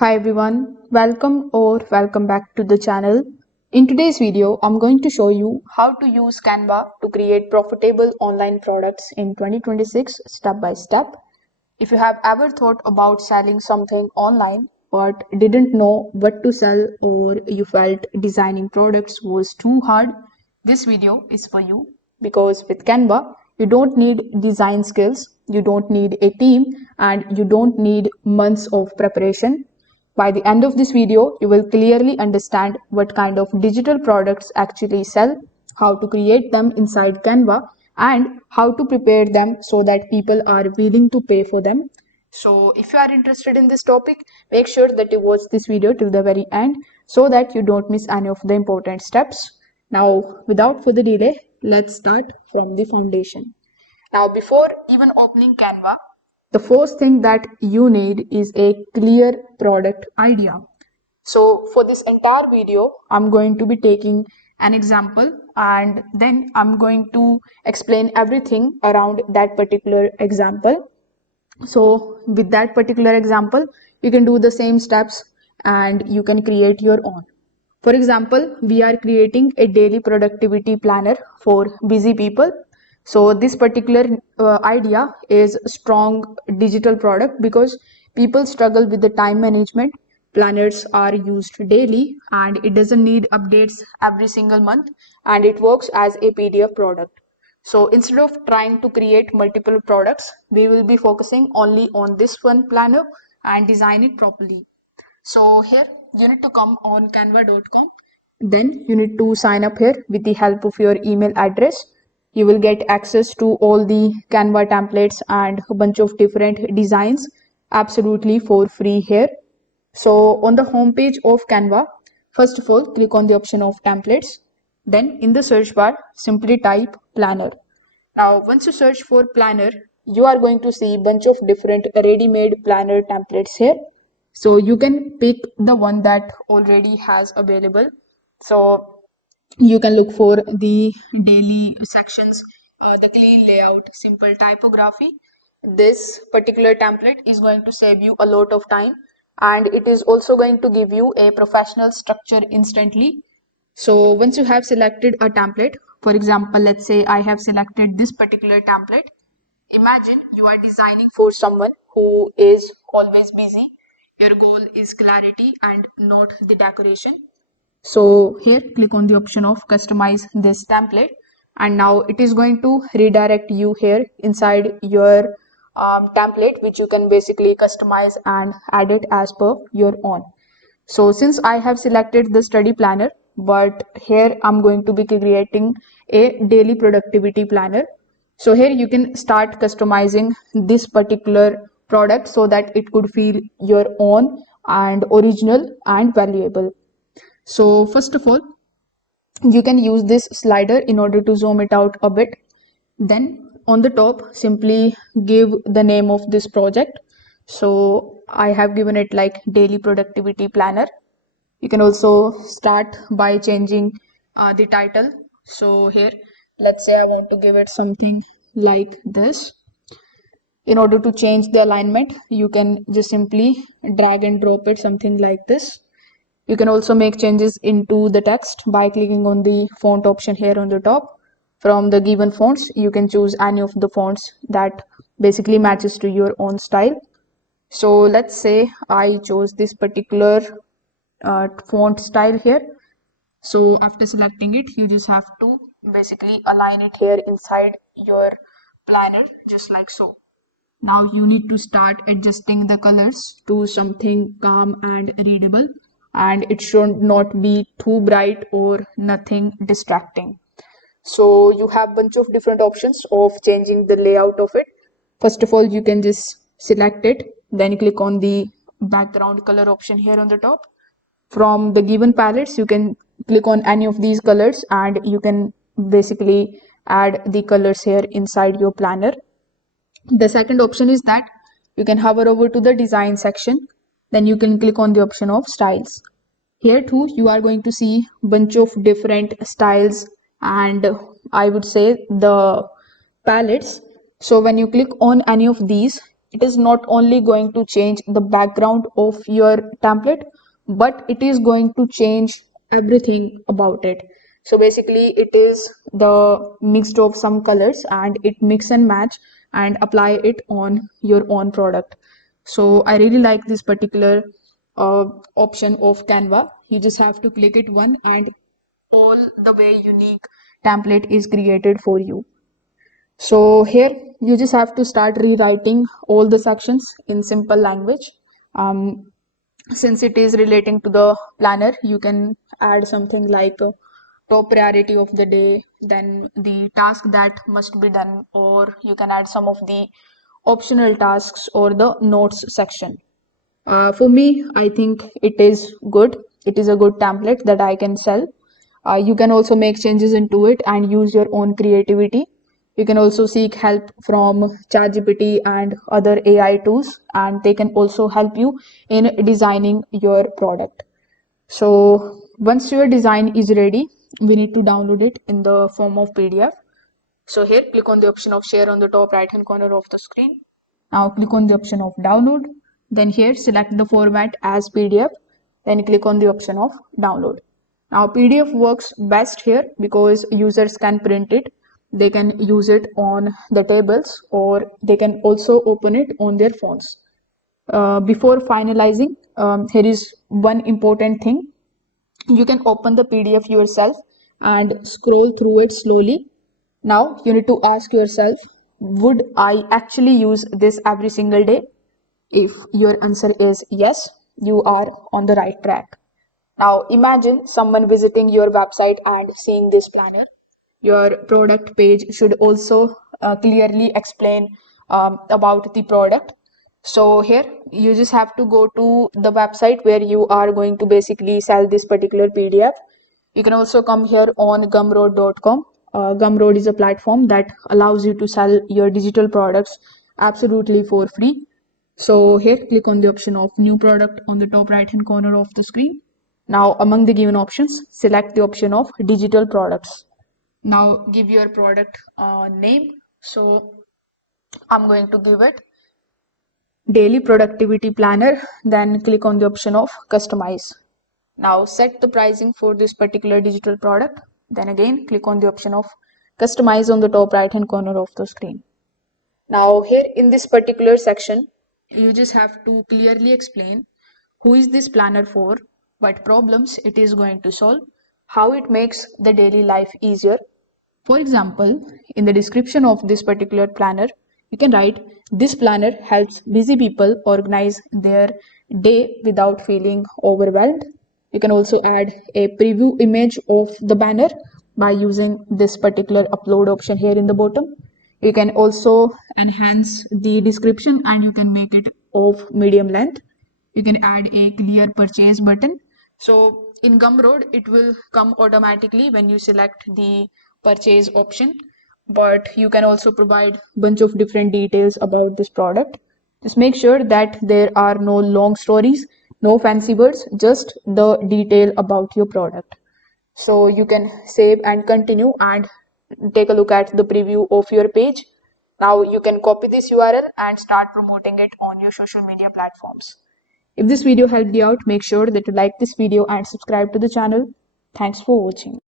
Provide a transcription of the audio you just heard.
Hi everyone, welcome back to the channel. In today's video, I'm going to show you how to use Canva to create profitable online products in 2026 step by step. If you have ever thought about selling something online but didn't know what to sell, or you felt designing products was too hard, this video is for you. Because with Canva, you don't need design skills, you don't need a team, and you don't need months of preparation. By the end of this video, you will clearly understand what kind of digital products actually sell, how to create them inside Canva, and how to prepare them so that people are willing to pay for them. So if you are interested in this topic, make sure that you watch this video till the very end so that you don't miss any of the important steps. Now, without further delay, let's start from the foundation. Now, before even opening Canva, the first thing that you need is a clear product idea. So for this entire video, I'm going to be taking an example and then I'm going to explain everything around that particular example. So with that particular example, you can do the same steps and you can create your own. For example, we are creating a daily productivity planner for busy people. So this particular idea is a strong digital product because people struggle with the time management. Planners are used daily and it doesn't need updates every single month, and it works as a PDF product. So instead of trying to create multiple products, we will be focusing only on this one planner and design it properly. So here you need to come on canva.com. Then you need to sign up here with the help of your email address. You will get access to all the Canva templates and a bunch of different designs absolutely for free here. So on the home page of Canva, first of all, click on the option of templates. Then in the search bar, simply type planner. Now, once you search for planner, you are going to see a bunch of different ready-made planner templates here. So you can pick the one that already has available. So you can look for the daily sections, the clean layout, simple typography. This particular template is going to save you a lot of time, and it is also going to give you a professional structure instantly. So once you have selected a template, for example, let's say I have selected this particular template. Imagine you are designing for someone who is always busy. Your goal is clarity and not the decoration. So here click on the option of customize this template, and now it is going to redirect you here inside your template, which you can basically customize and add it as per your own. So since I have selected the study planner, but here I'm going to be creating a daily productivity planner. So here you can start customizing this particular product so that it could feel your own and original and valuable. So first of all, you can use this slider in order to zoom it out a bit. Then on the top, simply give the name of this project. So I have given it like daily productivity planner. You can also start by changing the title. So here, let's say I want to give it something like this. In order to change the alignment, you can just simply drag and drop it something like this. You can also make changes into the text by clicking on the font option here on the top. From the given fonts, you can choose any of the fonts that basically matches to your own style. So let's say I chose this particular font style here. So after selecting it, you just have to basically align it here inside your planner, just like so. Now you need to start adjusting the colors to something calm and readable, and it should not be too bright or nothing distracting. So you have bunch of different options of changing the layout of it. First of all, you can just select it, then click on the background color option here on the top. From the given palettes, you can click on any of these colors and you can basically add the colors here inside your planner. The second option is that you can hover over to the design section, then you can click on the option of styles. Here too you are going to see bunch of different styles and I would say the palettes. So when you click on any of these, it is not only going to change the background of your template, but it is going to change everything about it. So basically it is the mixed of some colors, and it mix and match and apply it on your own product. So I really like this particular option of Canva. You just have to click it one, and all the way unique template is created for you. So here you just have to start rewriting all the sections in simple language. Since it is relating to the planner, you can add something like top priority of the day, then the task that must be done, or you can add some of the optional tasks or the notes section. For me, I think it is good. It is a good template that I can sell. You can also make changes into it and use your own creativity. You can also seek help from ChatGPT and other AI tools, and they can also help you in designing your product. So once your design is ready, we need to download it in the form of PDF. So here, click on the option of share on the top right hand corner of the screen. Now click on the option of download. Then here, select the format as PDF. Then click on the option of download. Now PDF works best here because users can print it. They can use it on the tables, or they can also open it on their phones. Before finalizing, here is one important thing. You can open the PDF yourself and scroll through it slowly. Now you need to ask yourself, would I actually use this every single day? If your answer is yes, you are on the right track. Now imagine someone visiting your website and seeing this planner. Your product page should also clearly explain about the product. So here you just have to go to the website where you are going to basically sell this particular PDF. You can also come here on gumroad.com. Gumroad is a platform that allows you to sell your digital products absolutely for free. So here, click on the option of new product on the top right hand corner of the screen. Now among the given options, select the option of digital products. Now give your product a name. So I'm going to give it daily productivity planner. Then click on the option of customize. Now set the pricing for this particular digital product. Then again, click on the option of customize on the top right hand corner of the screen. Now here in this particular section, you just have to clearly explain who is this planner for, what problems it is going to solve, how it makes the daily life easier. For example, in the description of this particular planner, you can write, this planner helps busy people organize their day without feeling overwhelmed. You can also add a preview image of the banner by using this particular upload option here in the bottom. You can also enhance the description and you can make it of medium length. You can add a clear purchase button. So in Gumroad, it will come automatically when you select the purchase option, but you can also provide bunch of different details about this product. Just make sure that there are no long stories, no fancy words, just the detail about your product. So you can save and continue and take a look at the preview of your page. Now you can copy this URL and start promoting it on your social media platforms. If this video helped you out, make sure that you like this video and subscribe to the channel. Thanks for watching.